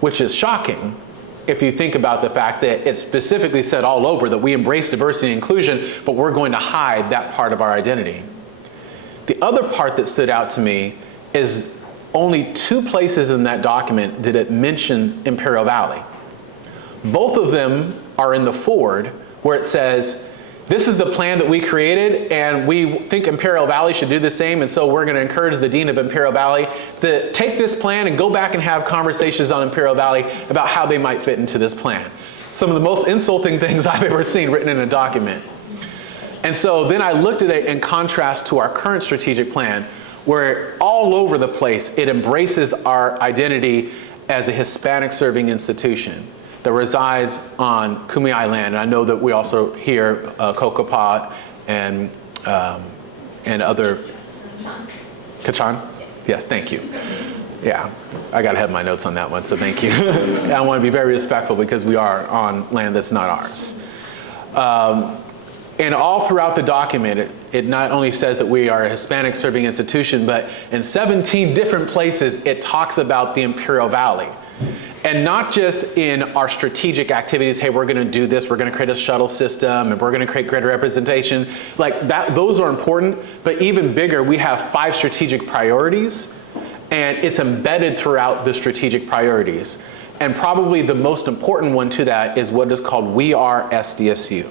which is shocking if you think about the fact that it specifically said all over that we embrace diversity and inclusion, but we're going to hide that part of our identity. The other part that stood out to me is only 2 places in that document did it mention Imperial Valley. Both of them are in the forward, where it says, this is the plan that we created, and we think Imperial Valley should do the same, and so we're going to encourage the Dean of Imperial Valley to take this plan and go back and have conversations on Imperial Valley about how they might fit into this plan. Some of the most insulting things I've ever seen written in a document. And so then I looked at it in contrast to our current strategic plan, where all over the place it embraces our identity as a Hispanic serving institution that resides on Kumeyaay land. And I know that we also hear Kokopah and other... Kachan? Yes, thank you. Yeah, I gotta have my notes on that one, so thank you. I wanna be very respectful because we are on land that's not ours. And all throughout the document, it not only says that we are a Hispanic serving institution, but in 17 different places, it talks about the Imperial Valley. And not just in our strategic activities, hey, we're gonna do this, we're gonna create a shuttle system, and we're gonna create greater representation. Like that, those are important, but even bigger, we have 5 strategic priorities, and it's embedded throughout the strategic priorities. And probably the most important one to that is what is called We Are SDSU,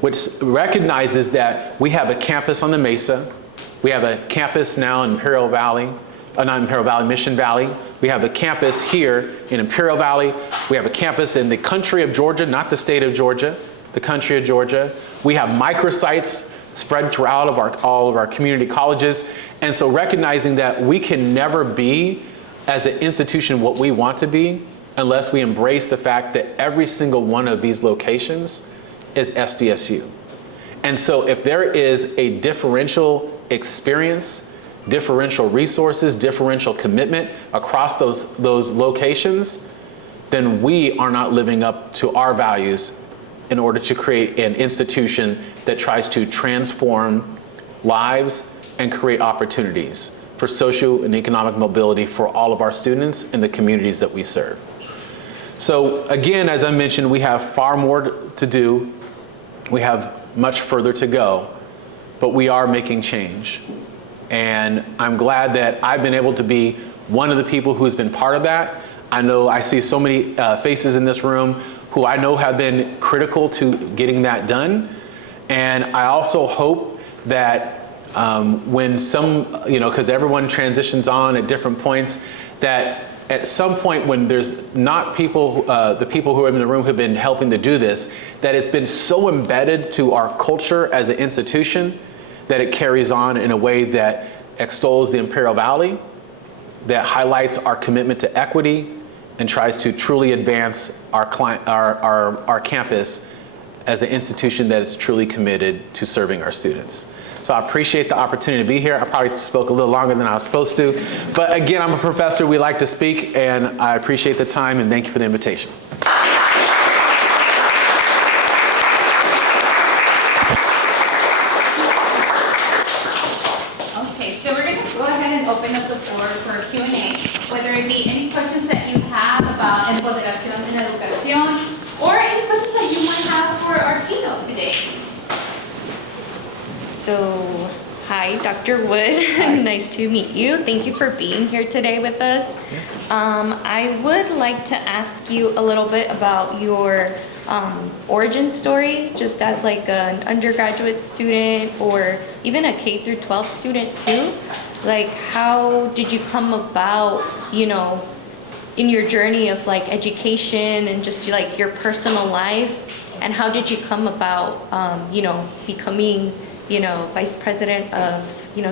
which recognizes that we have a campus on the Mesa, we have a campus now in Imperial Valley, not Imperial Valley, Mission Valley. We have a campus here in Imperial Valley. We have a campus in the country of Georgia, not the state of Georgia, the country of Georgia. We have microsites spread throughout all of our community colleges. And so recognizing that we can never be, as an institution, what we want to be unless we embrace the fact that every single one of these locations is SDSU. And so if there is a differential experience, differential resources, differential commitment across those locations, then we are not living up to our values in order to create an institution that tries to transform lives and create opportunities for social and economic mobility for all of our students in the communities that we serve. So again, as I mentioned, we have far more to do. We have much further to go, but we are making change. And I'm glad that I've been able to be one of the people who's been part of that. I know I see so many faces in this room who I know have been critical to getting that done. And I also hope that when some, because everyone transitions on at different points, that at some point when there's not people, the people who are in the room who have been helping to do this, that it's been so embedded to our culture as an institution that it carries on in a way that extols the Imperial Valley, that highlights our commitment to equity, and tries to truly advance our campus as an institution that is truly committed to serving our students. So I appreciate the opportunity to be here. I probably spoke a little longer than I was supposed to, but again, I'm a professor, we like to speak, and I appreciate the time, and thank you for the invitation. Open up the floor for Q&A, whether it be any questions that you have about Empoderación and Educación, or any questions that you might have for our keynote today. So, hi, Dr. Wood. Hi. Nice to meet you. Thank you for being here today with us. I would like to ask you a little bit about your origin story, just as like an undergraduate student or even a K through 12 student too. Like, how did you come about, in your journey of like education and just like your personal life, and how did you come about, becoming, vice president of,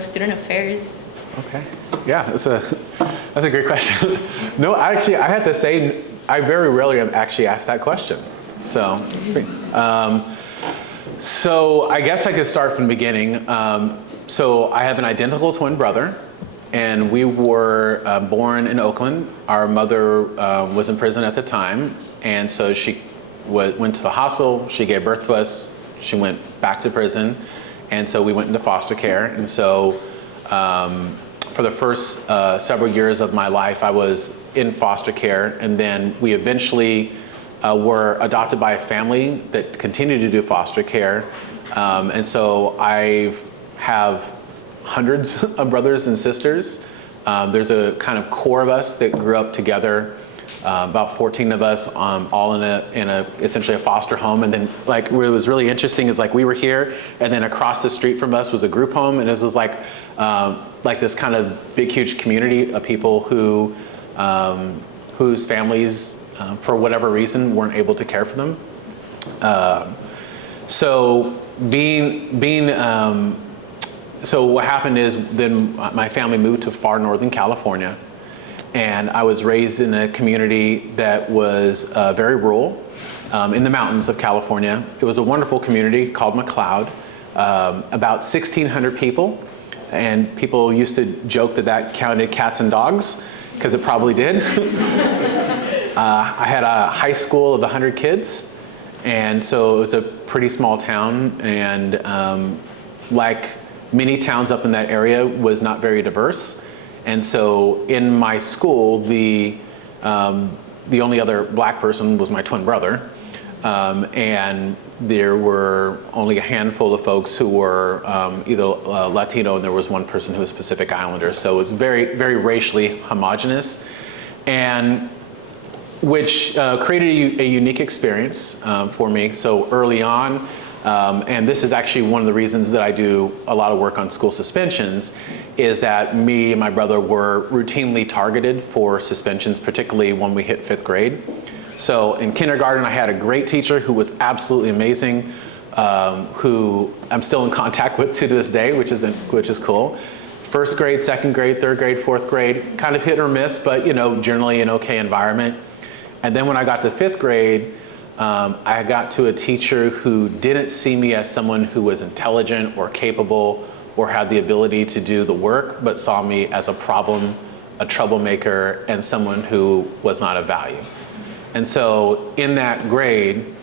student affairs? Okay, yeah, that's a great question. No, actually, I have to say, I very rarely am actually asked that question. So, so I guess I could start from the beginning. So I have an identical twin brother, and we were born in Oakland. Our mother was in prison at the time, and so she went to the hospital, she gave birth to us, she went back to prison, and so we went into foster care. And so for the first several years of my life, I was in foster care, and then we eventually were adopted by a family that continued to do foster care. And so I have hundreds of brothers and sisters. There's a kind of core of us that grew up together, about 14 of us, all in a essentially a foster home. And then like what was really interesting is like we were here, and then across the street from us was a group home, and this was like this kind of big, huge community of people who whose families, for whatever reason, weren't able to care for them. So what happened is then my family moved to far northern California, and I was raised in a community that was very rural in the mountains of California. It was a wonderful community called McLeod, about 1,600 people, and people used to joke that counted cats and dogs, because it probably did. I had a high school of 100 kids, and so it was a pretty small town, and like many towns up in that area, was not very diverse. And so in my school, the only other black person was my twin brother, and there were only a handful of folks who were either Latino, and there was one person who was Pacific Islander. So it was very, very racially homogenous, and which created a unique experience for me. So early on, and this is actually one of the reasons that I do a lot of work on school suspensions, is that me and my brother were routinely targeted for suspensions, particularly when we hit 5th grade. So in kindergarten, I had a great teacher who was absolutely amazing, who I'm still in contact with to this day, which is cool. 1st grade, 2nd grade, 3rd grade, 4th grade, kind of hit or miss, but generally an okay environment. And then when I got to 5th grade, I got to a teacher who didn't see me as someone who was intelligent or capable or had the ability to do the work, but saw me as a problem, a troublemaker, and someone who was not of value. And so in that grade,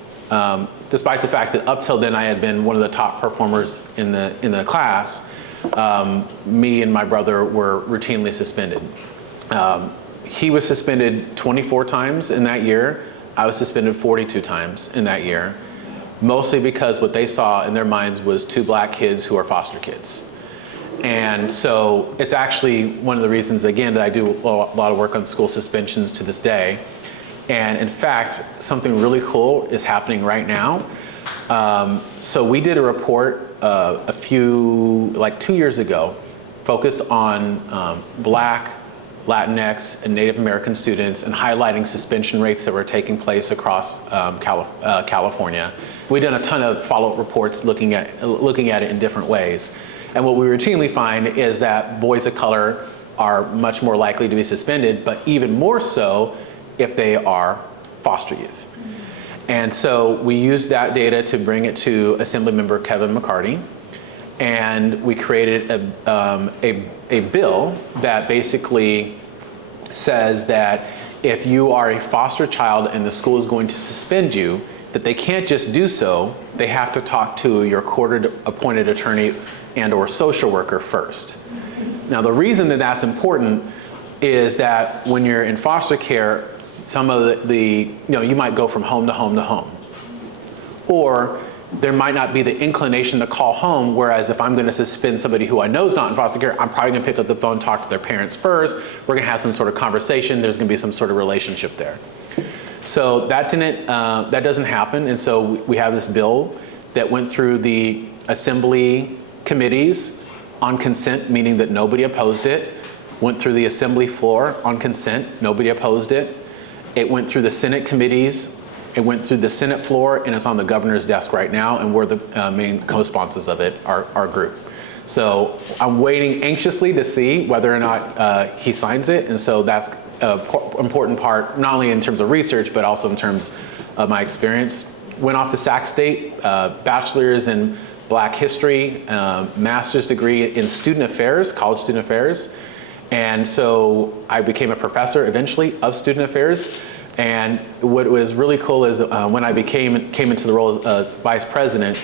despite the fact that up till then I had been one of the top performers in the class, me and my brother were routinely suspended. He was suspended 24 times in that year. I was suspended 42 times in that year, mostly because what they saw in their minds was 2 black kids who are foster kids. And so it's actually one of the reasons, again, that I do a lot of work on school suspensions to this day. And in fact, something really cool is happening right now. So we did a report like 2 years ago, focused on Black, Latinx, and Native American students, and highlighting suspension rates that were taking place across California. We've done a ton of follow-up reports looking at it in different ways. And what we routinely find is that boys of color are much more likely to be suspended, but even more so if they are foster youth. And so we used that data to bring it to Assemblymember Kevin McCarty, and we created a bill that basically says that if you are a foster child and the school is going to suspend you, that they can't just do so, they have to talk to your court-appointed attorney and or social worker first. Now the reason that that's important is that when you're in foster care, some of you might go from home to home to home. Or there might not be the inclination to call home, whereas if I'm going to suspend somebody who I know is not in foster care, I'm probably going to pick up the phone, talk to their parents first, we're going to have some sort of conversation, there's going to be some sort of relationship there. So that doesn't happen, and so we have this bill that went through the assembly committees on consent, meaning that nobody opposed it, went through the assembly floor on consent, nobody opposed it, it went through the Senate committees, it went through the Senate floor, and it's on the governor's desk right now, and we're the main co-sponsors of it, our group. So I'm waiting anxiously to see whether or not he signs it, and so that's an important part, not only in terms of research, but also in terms of my experience. Went off to Sac State, bachelor's in Black History, master's degree in student affairs, college student affairs, and so I became a professor eventually of student affairs. And what was really cool is when I came into the role as vice president,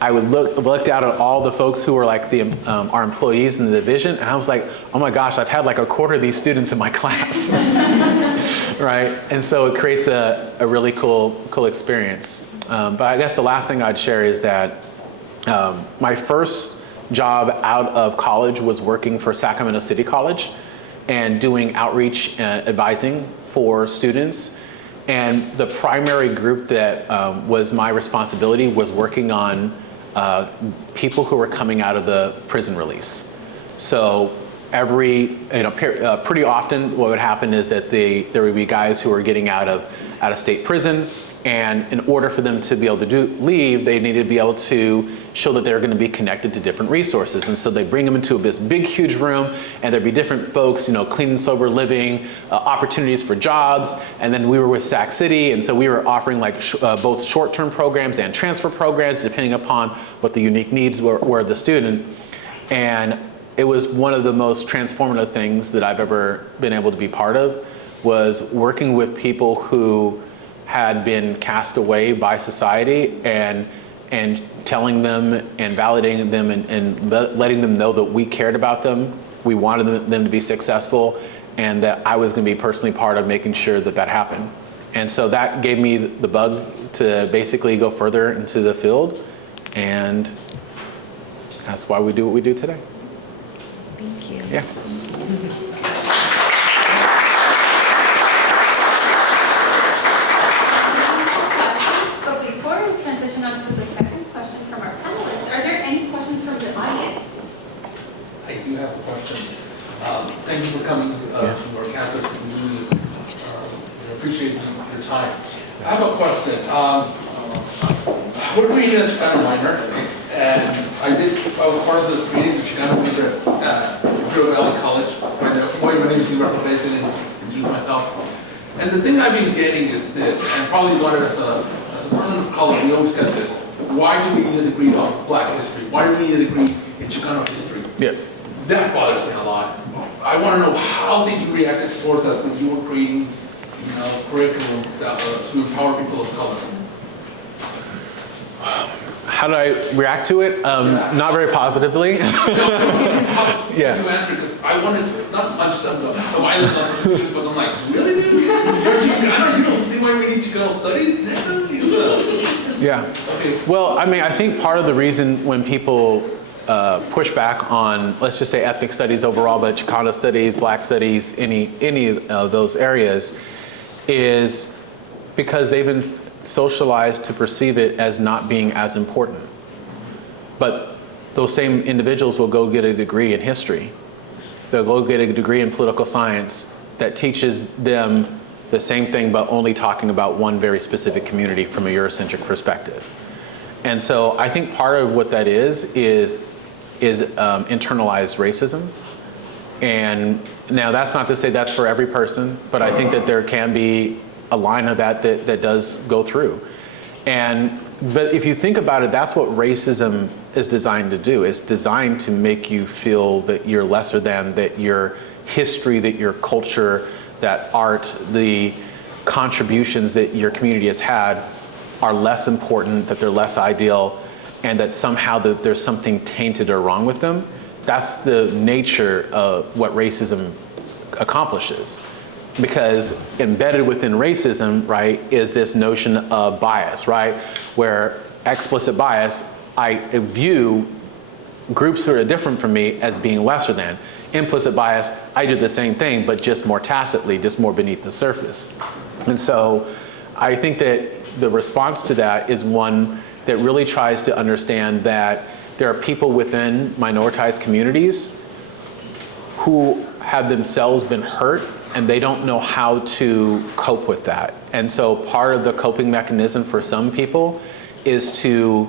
I would looked out at all the folks who were like our employees in the division, and I was like, oh my gosh, I've had like a quarter of these students in my class, right? And so it creates a really cool experience. But I guess the last thing I'd share is that my first job out of college was working for Sacramento City College and doing outreach and advising for students. And the primary group that was my responsibility was working on people who were coming out of the prison release. So pretty often what would happen is that there would be guys who were getting out of state prison, and in order for them to be able to leave, they needed to be able to show that they're going to be connected to different resources. And so they bring them into this big, huge room, and there'd be different folks, clean and sober living, opportunities for jobs. And then we were with Sac City, and so we were offering like both short-term programs and transfer programs, depending upon what the unique needs were of the student. And it was one of the most transformative things that I've ever been able to be part of, was working with people who had been cast away by society and telling them and validating them and letting them know that we cared about them, we wanted them to be successful, and that I was going to be personally part of making sure that that happened. And so that gave me the bug to basically go further into the field, and that's why we do what we do today. Thank you. Yeah. Thank you for coming to our campus. We really appreciate your time. I have a question. We're creating a Chicano minor, and I was part of the creating the Chicano major at Imperial Valley College. My name is Educación, and introduce myself. And the thing I've been getting is this, and probably learned as a person of color, we always get this. Why do we need a degree of Black history? Why do we need a degree in Chicano history? Yeah. That bothers me a lot. I want to know, how did you react towards that when you were creating, curriculum to empower people of color? How did I react to it? Not very positively. How Yeah. you answer? Because I wanted to not punch them, the violence of the students, but I'm like, really, dude? You're Chicano? You don't see why we need Chicano studies? Yeah. Okay. Well, I mean, I think part of the reason when people push back on, let's just say, ethnic studies overall, but Chicano studies, Black studies, any of those areas, is because they've been socialized to perceive it as not being as important. But those same individuals will go get a degree in history. They'll go get a degree in political science that teaches them the same thing, but only talking about one very specific community from a Eurocentric perspective. And so I think part of what that is internalized racism. And now that's not to say that's for every person, but I think that there can be a line of that does go through. But if you think about it, that's what racism is designed to do. It's designed to make you feel that you're lesser than, that your history, that your culture, that art, the contributions that your community has had are less important, that they're less ideal, and that somehow that there's something tainted or wrong with them. That's the nature of what racism accomplishes. Because embedded within racism, right, is this notion of bias, right? Where explicit bias, I view groups who are different from me as being lesser than. Implicit bias, I do the same thing, but just more tacitly, just more beneath the surface. And so I think that the response to that is one that really tries to understand that there are people within minoritized communities who have themselves been hurt and they don't know how to cope with that. And so part of the coping mechanism for some people is to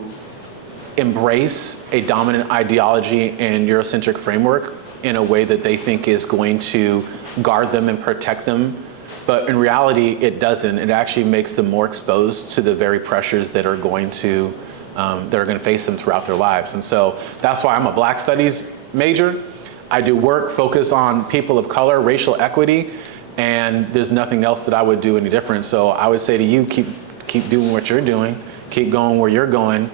embrace a dominant ideology and Eurocentric framework in a way that they think is going to guard them and protect them. But in reality, it doesn't. It actually makes them more exposed to the very pressures that are going to face them throughout their lives. And so that's why I'm a Black Studies major. I do work focused on people of color, racial equity, and there's nothing else that I would do any different. So I would say to you, keep doing what you're doing, keep going where you're going,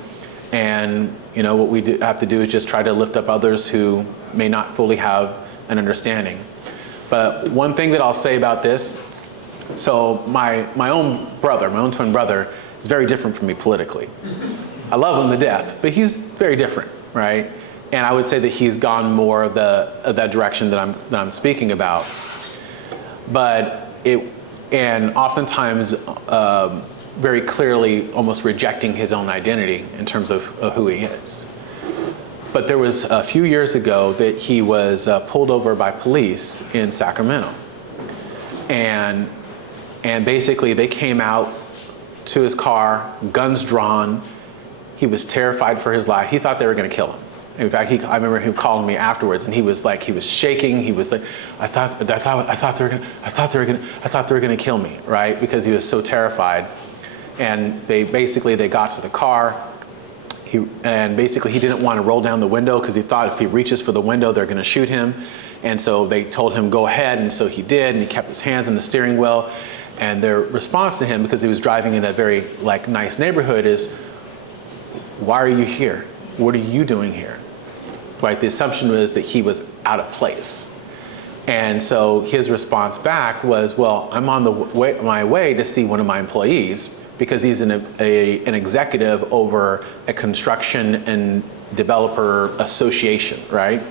And what we have to do is just try to lift up others who may not fully have an understanding. But one thing that I'll say about this, so my own twin brother, is very different from me politically. I love him to death, but he's very different, right? And I would say that he's gone more of that direction that I'm speaking about. But and oftentimes very clearly almost rejecting his own identity in terms of who he is. But there was a few years ago that he was pulled over by police in Sacramento. And basically they came out to his car, guns drawn. He was terrified for his life. He thought they were going to kill him. In fact, I remember him calling me afterwards, and he was shaking. He was like, I thought they were going to kill me, right? Because he was so terrified. And they got to the car. And basically he didn't want to roll down the window because he thought if he reaches for the window, they're going to shoot him. And so they told him, go ahead. And so he did, and he kept his hands on the steering wheel. And their response to him, because he was driving in a very nice neighborhood, is, why are you here? What are you doing here? Right? The assumption was that he was out of place. And so his response back was, well, I'm on my way to see one of my employees because he's an executive over a construction and developer association, right?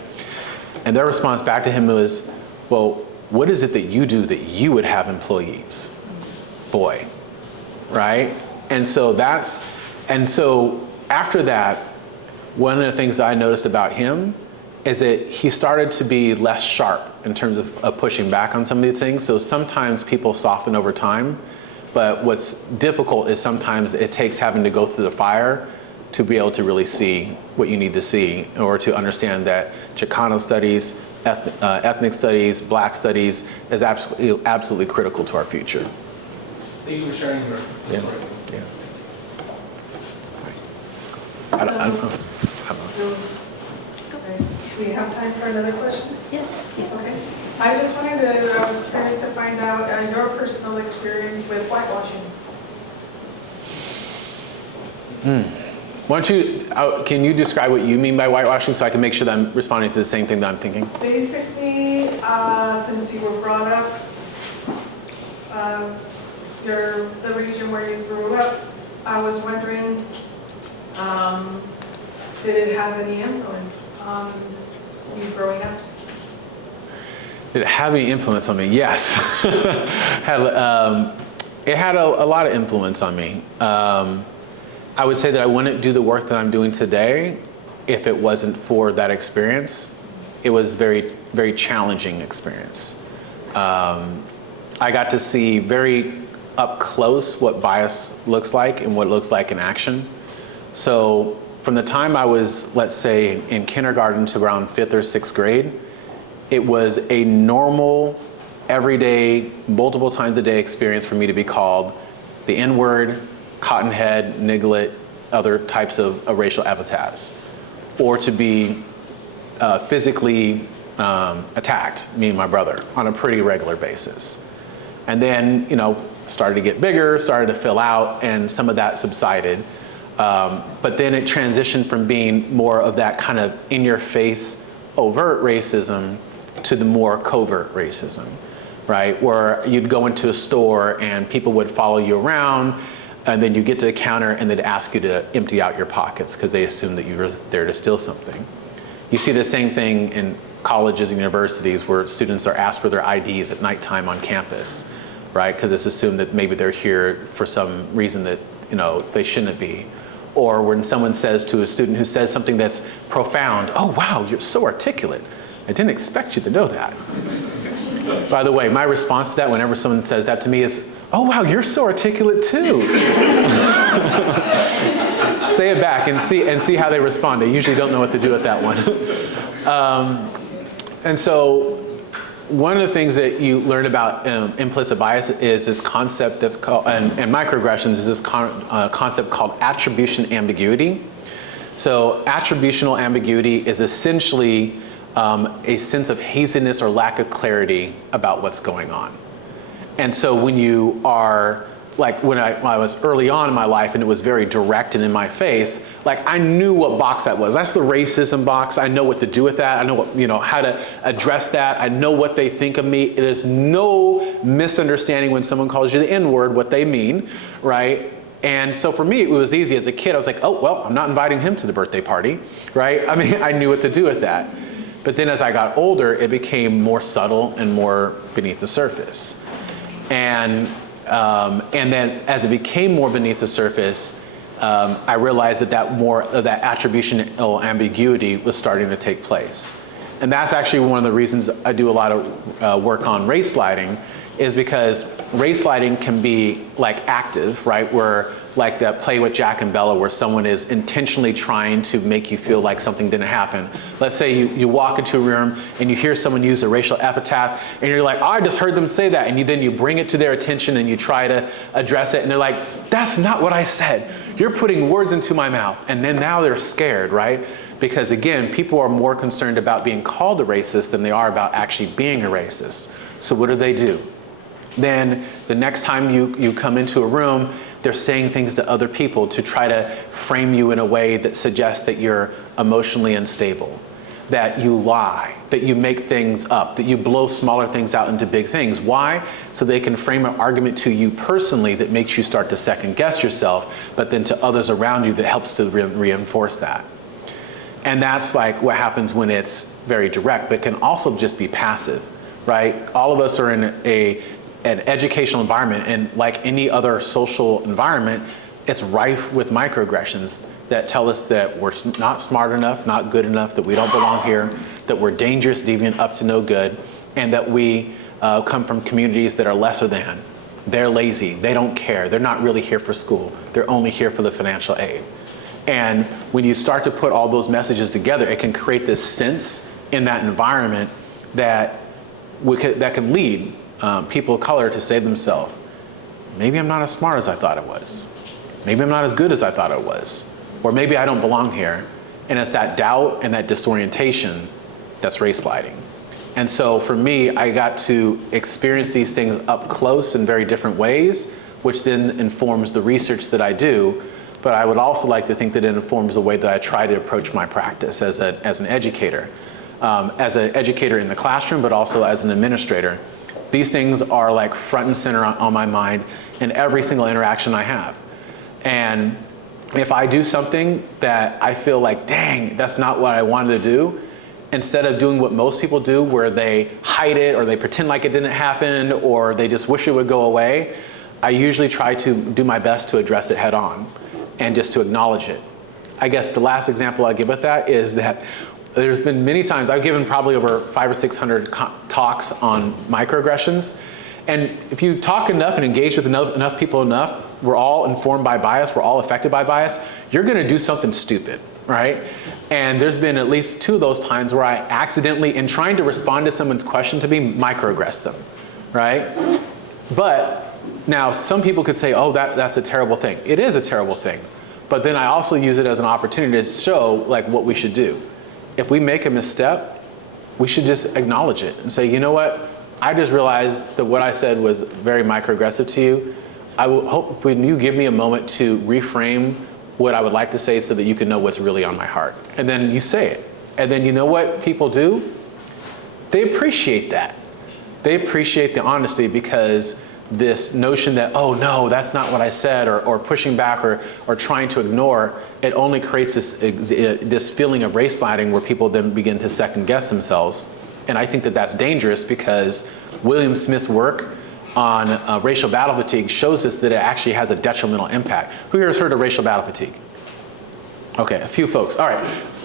And their response back to him was, well, what is it that you do that you would have employees? Boy, right? And so after that, one of the things that I noticed about him is that he started to be less sharp in terms of pushing back on some of these things. So sometimes people soften over time, but what's difficult is sometimes it takes having to go through the fire to be able to really see what you need to see in order to understand that Chicano studies, ethnic studies, black studies is absolutely critical to our future. Thank you for sharing your story. Yeah. I don't know. Do we have time for another question? Yes. Okay. I was curious to find out your personal experience with whitewashing. Why don't you, can you describe what you mean by whitewashing so I can make sure that I'm responding to the same thing that I'm thinking? Basically, since you were brought up, the region where you grew up, I was wondering, did it have any influence on you growing up? Did it have any influence on me? Yes. It had a lot of influence on me. I would say that I wouldn't do the work that I'm doing today if it wasn't for that experience. It was very, very challenging experience. I got to see very up close what bias looks like and what it looks like in action. So from the time I was, let's say, in kindergarten to around 5th or 6th grade, it was a normal, everyday, multiple times a day experience for me to be called the N-word, cottonhead, niglet, other types of racial epithets, or to be physically attacked, me and my brother, on a pretty regular basis. And then, started to get bigger, started to fill out, and some of that subsided. But then it transitioned from being more of that kind of in-your-face, overt racism to the more covert racism, right? Where you'd go into a store and people would follow you around, and then you get to the counter and they'd ask you to empty out your pockets because they assume that you were there to steal something. You see the same thing in colleges and universities where students are asked for their IDs at nighttime on campus, right? Because it's assumed that maybe they're here for some reason that they shouldn't be. Or when someone says to a student who says something that's profound, "Oh wow, you're so articulate. I didn't expect you to know that." By the way, my response to that whenever someone says that to me is, "Oh wow, you're so articulate too." Say it back and see how they respond. They usually don't know what to do with that one. And so one of the things that you learn about implicit bias is this concept that's called, and microaggressions is this concept called attribution ambiguity. So attributional ambiguity is essentially a sense of haziness or lack of clarity about what's going on. And so when you are like when I was early on in my life and it was very direct and in my face, like I knew what box that was. That's the racism box. I know what to do with that. I know what, how to address that. I know what they think of me. There's no misunderstanding when someone calls you the N-word, what they mean, right? And so for me, it was easy as a kid. I was like, oh, well, I'm not inviting him to the birthday party, right? I mean, I knew what to do with that. But then as I got older, it became more subtle and more beneath the surface. And then as it became more beneath the surface, I realized that more of that attributional ambiguity was starting to take place. And that's actually one of the reasons I do a lot of work on race sliding, is because race sliding can be like active, right? Where like that play with Jack and Bella where someone is intentionally trying to make you feel like something didn't happen. Let's say you walk into a room and you hear someone use a racial epithet and you're like, oh, I just heard them say that. And then you bring it to their attention and you try to address it and they're like, that's not what I said. You're putting words into my mouth. And then now they're scared, right? Because again, people are more concerned about being called a racist than they are about actually being a racist. So what do? Then the next time you come into a room, they're saying things to other people to try to frame you in a way that suggests that you're emotionally unstable, that you lie, that you make things up, that you blow smaller things out into big things. Why? So they can frame an argument to you personally that makes you start to second guess yourself, but then to others around you that helps to reinforce that. And that's like what happens when it's very direct, but it can also just be passive, right? All of us are in an educational environment, and like any other social environment, it's rife with microaggressions that tell us that we're not smart enough, not good enough, that we don't belong here, that we're dangerous, deviant, up to no good, and that we come from communities that are lesser than. They're lazy, they don't care, they're not really here for school, they're only here for the financial aid. And when you start to put all those messages together, it can create this sense in that environment that can lead people of color to say to themselves, maybe I'm not as smart as I thought I was. Maybe I'm not as good as I thought I was. Or maybe I don't belong here. And it's that doubt and that disorientation that's race sliding. And so for me, I got to experience these things up close in very different ways, which then informs the research that I do. But I would also like to think that it informs the way that I try to approach my practice as an educator. As an educator in the classroom, but also as an administrator. These things are like front and center on my mind in every single interaction I have. And if I do something that I feel like, dang, that's not what I wanted to do, instead of doing what most people do where they hide it or they pretend like it didn't happen or they just wish it would go away, I usually try to do my best to address it head on and just to acknowledge it. I guess the last example I'll give with that is that there's been many times, I've given probably over 500 or 600 talks on microaggressions. And if you talk enough and engage with enough people enough, we're all informed by bias, we're all affected by bias, you're gonna do something stupid, right? And there's been at least 2 of those times where I accidentally, in trying to respond to someone's question to me, microaggress them, right? But now some people could say, oh, that's a terrible thing. It is a terrible thing. But then I also use it as an opportunity to show like what we should do. If we make a misstep, we should just acknowledge it and say, you know what? I just realized that what I said was very microaggressive to you. I will hope when you give me a moment to reframe what I would like to say so that you can know what's really on my heart. And then you say it. And then you know what people do? They appreciate that. They appreciate the honesty because this notion that, oh no, that's not what I said, or pushing back or trying to ignore, it only creates this feeling of race sliding where people then begin to second guess themselves. And I think that that's dangerous because William Smith's work on racial battle fatigue shows us that it actually has a detrimental impact. Who here has heard of racial battle fatigue? Okay, a few folks. All right,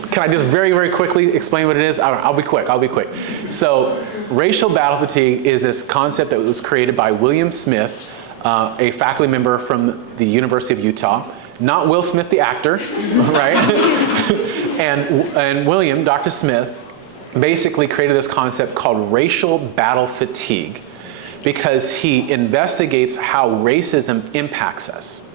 can I just very, very quickly explain what it is? I'll be quick. So racial battle fatigue is this concept that was created by William Smith, a faculty member from the University of Utah. Not Will Smith, the actor, right? and William, Dr. Smith, basically created this concept called racial battle fatigue because he investigates how racism impacts us.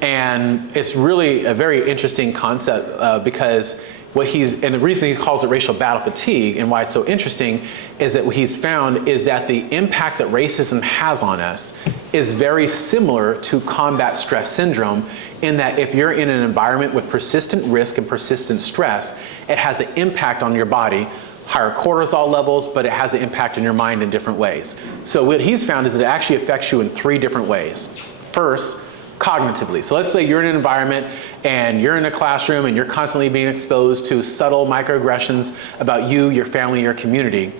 And it's really a very interesting concept because and the reason he calls it racial battle fatigue and why it's so interesting is that what he's found is that the impact that racism has on us is very similar to combat stress syndrome, in that if you're in an environment with persistent risk and persistent stress, it has an impact on your body, higher cortisol levels, but it has an impact on your mind in different ways. So what he's found is that it actually affects you in 3 different ways. First, cognitively. So let's say you're in an environment and you're in a classroom and you're constantly being exposed to subtle microaggressions about you, your family, your community.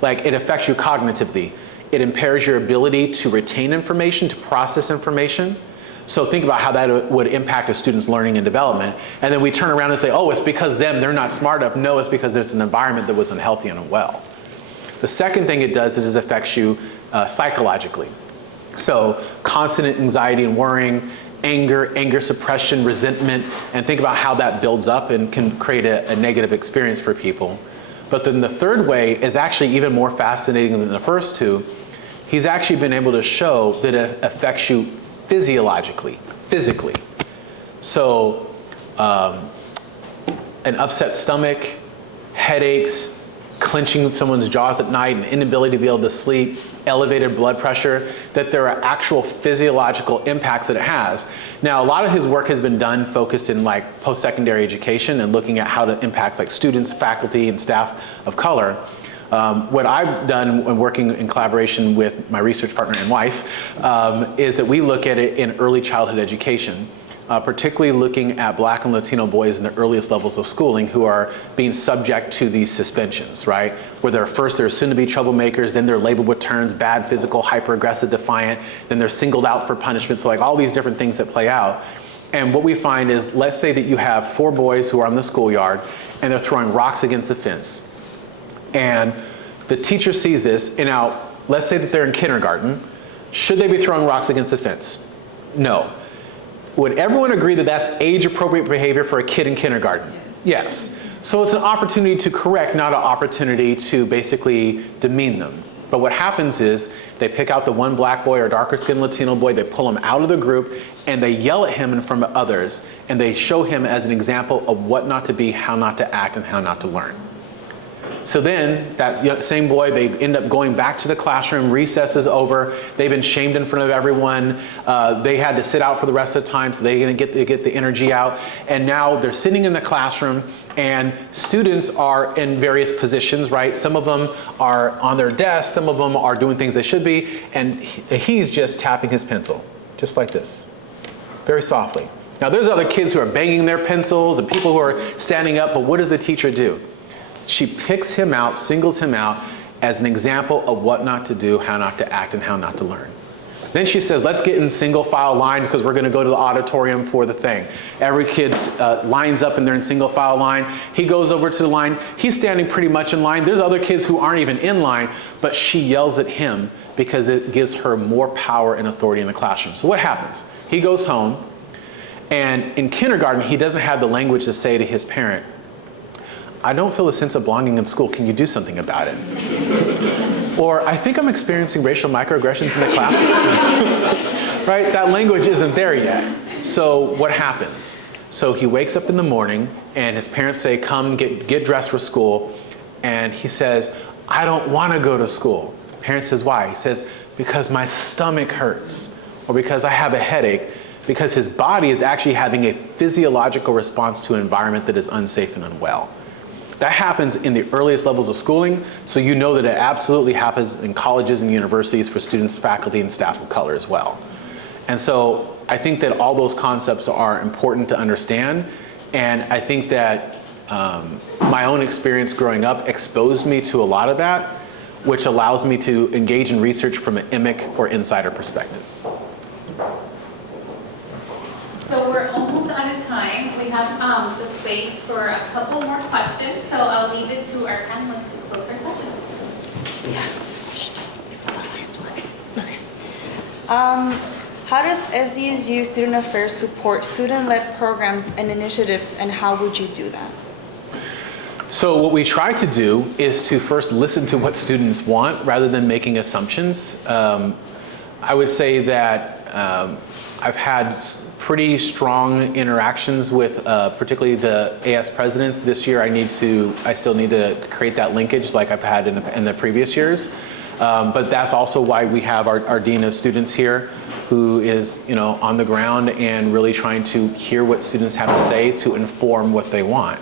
Like, it affects you cognitively. It impairs your ability to retain information, to process information. So think about how that would impact a student's learning and development. And then we turn around and say, oh, it's because they're not smart enough. No, it's because there's an environment that was unhealthy and unwell. The second thing it does is it affects you psychologically. So constant anxiety and worrying, anger suppression, resentment, and think about how that builds up and can create a negative experience for people. But then the third way is actually even more fascinating than the first two. He's actually been able to show that it affects you physiologically, physically. So an upset stomach, headaches, clenching someone's jaws at night, an inability to be able to sleep, elevated blood pressure, that there are actual physiological impacts that it has. Now, a lot of his work has been done focused in like post-secondary education and looking at how it impacts like students, faculty, and staff of color. What I've done when working in collaboration with my research partner and wife is that we look at it in early childhood education. Particularly looking at Black and Latino boys in the earliest levels of schooling who are being subject to these suspensions, right? Where they're soon to be troublemakers, then they're labeled with terms, bad, physical, hyper-aggressive, defiant, then they're singled out for punishment, so like all these different things that play out. And what we find is, let's say that you have 4 boys who are on the schoolyard and they're throwing rocks against the fence. And the teacher sees this, and now, let's say that they're in kindergarten. Should they be throwing rocks against the fence? No. Would everyone agree that that's age-appropriate behavior for a kid in kindergarten? Yes. So it's an opportunity to correct, not an opportunity to basically demean them. But what happens is they pick out the one Black boy or darker-skinned Latino boy, they pull him out of the group, and they yell at him in front of others, and they show him as an example of what not to be, how not to act, and how not to learn. So then, that same boy, they end up going back to the classroom, recess is over, they've been shamed in front of everyone, they had to sit out for the rest of the time, so they're gonna get the energy out, and now they're sitting in the classroom, and students are in various positions, right? Some of them are on their desk, some of them are doing things they should be, and he's just tapping his pencil, just like this, very softly. Now there's other kids who are banging their pencils, and people who are standing up, but what does the teacher do? She picks him out, singles him out as an example of what not to do, how not to act, and how not to learn. Then she says, let's get in single file line because we're gonna go to the auditorium for the thing. Every kid lines up and they're in single file line. He goes over to the line, he's standing pretty much in line. There's other kids who aren't even in line, but she yells at him because it gives her more power and authority in the classroom. So what happens? He goes home, and in kindergarten, he doesn't have the language to say to his parent, I don't feel a sense of belonging in school, can you do something about it? Or, I think I'm experiencing racial microaggressions in the classroom. Right, that language isn't there yet. So what happens? So he wakes up in the morning and his parents say, come get dressed for school. And he says, I don't wanna go to school. Parents says, why? He says, because my stomach hurts, or because I have a headache, because his body is actually having a physiological response to an environment that is unsafe and unwell. That happens in the earliest levels of schooling, so you know that it absolutely happens in colleges and universities for students, faculty, and staff of color as well. And so I think that all those concepts are important to understand, and I think that my own experience growing up exposed me to a lot of that, which allows me to engage in research from an EMIC or insider perspective. So we're almost out of time. We have the space for a couple more questions, so I'll leave it to our panelists to close our session. Yes, this question. The last one. Okay. How does SDSU Student Affairs support student-led programs and initiatives, and how would you do that? So what we try to do is to first listen to what students want rather than making assumptions. I would say that I've had pretty strong interactions with particularly the AS presidents. This year I still need to create that linkage like I've had in the previous years. But that's also why we have our Dean of Students here, who is, on the ground and really trying to hear what students have to say to inform what they want.